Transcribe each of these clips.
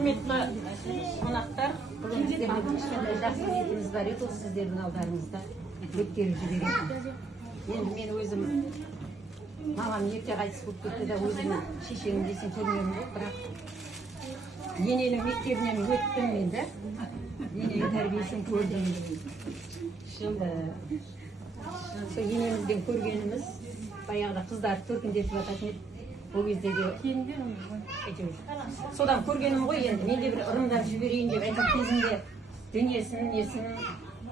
Құрметті қонақтар, бүгін сіздердің кішкентай жақсы ниетіміз бар еді, ол сіздердің алдарыңызда өткеріп жібереді. Енді мен өзім мамам ерте қайтыс болып кетті де өзім шешемін десем көрмегенім жоқ, бірақ ененің мектебінен өттім мен де. Ененің тәрбиесін көрдім. Сол енемізбен көргеніміз баяғыда қыздар төркіндетіп жататын еді. Ол кездегі содан көргенім ғой, енді мен де бір ырымдап жіберейін деп айтып кезінде дүниесін, несін,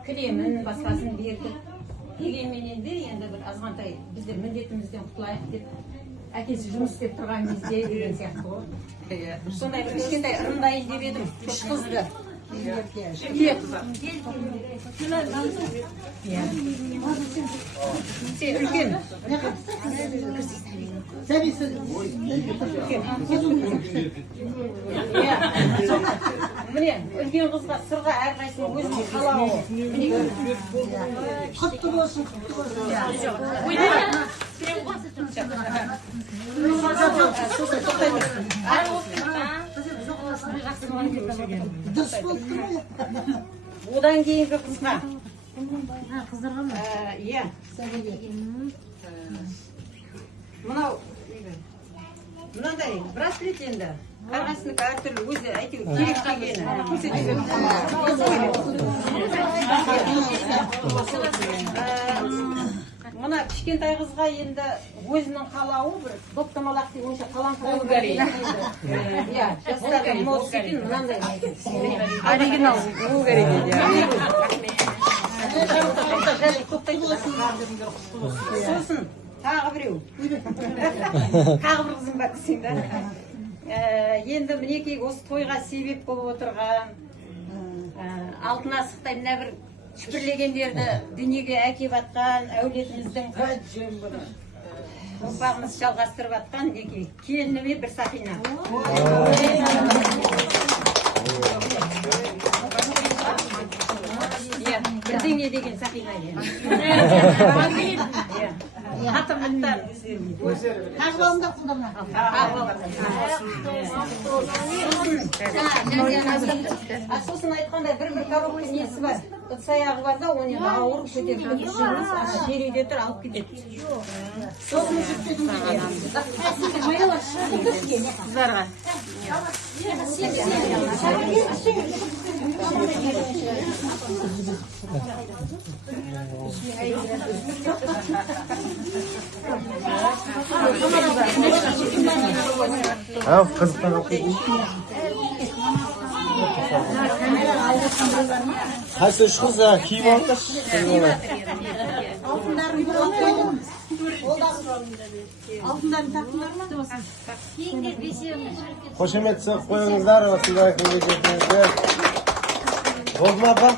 кілемін, басқасын бердік. Дегенменен де енді бір азғантай біздер міндетімізден құтылайық деп әкесі жұмыс істеп тұрған кезде деген сияқты ғой. Сондай бір кішкентай ырымдайын деп едім, үш қызды. Сен үлкен. Міне, үлкен қызға сырға әрқайсының өзінің қалауы. Құтты болсын, құтты болсын. Одан кейінгі қызға. Қыздарға ма? Иә. Мынандай браслет енді. Әрқайсынікі әртүрлі өзі әйтеуір керек дегені. Мына кішкентай қызға енді өзінің қалауы бір доптамалақ деген онша қалам керек. Иә, жастардың мосикін мынандай оригинал болу керек еді. Сосын тағы біреу. Тағы бір қызым бар десең да. Енді мінекей осы тойға себеп болып отырған алтын асықтай мына бір шүпірлегендерді дүниеге әкеп атқан әулетіміздің ұрпағымыз жалғастырып атқан неке келініме бір сақина. Бірдеңе деген сақина екен. Қатымықтан тағылауында құлдырма. Сосын айтқандай бір коробка несі бар. Ыдыс-аяғы бар да, оны ауыр көтеріп жүрміз. Жер үйде тұр, алып кетеді. Сосын қыздарға. Қызықтан алып кетейін. Қайсы үш қыз киіп алды. Алтындарын тақтыңдар ма? Қошемет қойыңыздар, осындай күнге жетіңіздер. Болды ма апа?